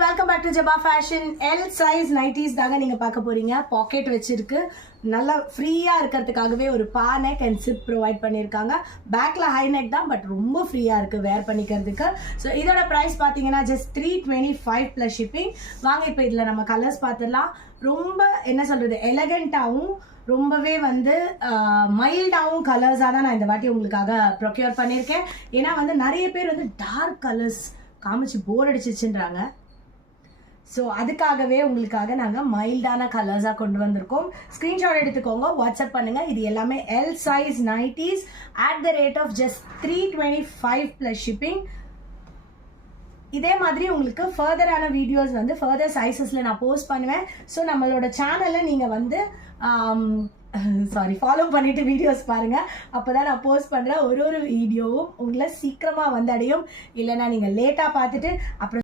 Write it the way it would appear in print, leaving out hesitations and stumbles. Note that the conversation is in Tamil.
Welcome back to Jaba fashion. L size nighties தாங்க நீங்க பார்க்க போறீங்க. பாக்கெட் வச்சிருக்கு, நல்லா ஃப்ரீயா இருக்கிறதுக்காகவே ஒரு பா நெக் அண்ட் சிப் ப்ரொவைட் பண்ணியிருக்காங்க. பேக்ல ஹை நெக் தான், பட் ரொம்ப ஃப்ரீயா இருக்கு வேர் பண்ணிக்கிறதுக்கு. ஸோ இதோட ப்ரைஸ் பார்த்தீங்கன்னா ஜஸ்ட் 325 ப்ளஸ் ஷிப்பிங். வாங்க இப்போ இதில் நம்ம கலர்ஸ் பார்த்துடலாம். ரொம்ப என்ன சொல்றது, எலகண்டாகவும் ரொம்பவே வந்து மைல்டாகவும் கலர்ஸாக தான் நான் இந்த வாட்டி உங்களுக்காக ப்ரொக்யூர் பண்ணியிருக்கேன். ஏன்னா வந்து நிறைய பேர் வந்து டார்க் கலர்ஸ் காமிச்சு போர் அடிச்சிச்சுன்றாங்க. ஸோ அதுக்காகவே உங்களுக்காக நாங்கள் மைல்டான கலர்ஸாக கொண்டு வந்திருக்கோம். ஸ்க்ரீன்ஷாட் எடுத்துக்கோங்க, வாட்ஸ்அப் பண்ணுங்கள். இது எல்லாமே L size nighties at the rate of just 325 plus shipping. இதே மாதிரி உங்களுக்கு ஃபர்தரான வீடியோஸ் வந்து ஃபர்தர் சைஸஸில் நான் போஸ்ட் பண்ணுவேன். ஸோ நம்மளோட சேனலை நீங்கள் வந்து ஃபாலோ பண்ணிட்டு வீடியோஸ் பாருங்கள். அப்போ தான் நான் போஸ்ட் பண்ணுற ஒரு வீடியோவும் உங்களை சீக்கிரமாக வந்து அடையும். இல்லைன்னா நீங்கள் லேட்டாக பார்த்துட்டு அப்புறம்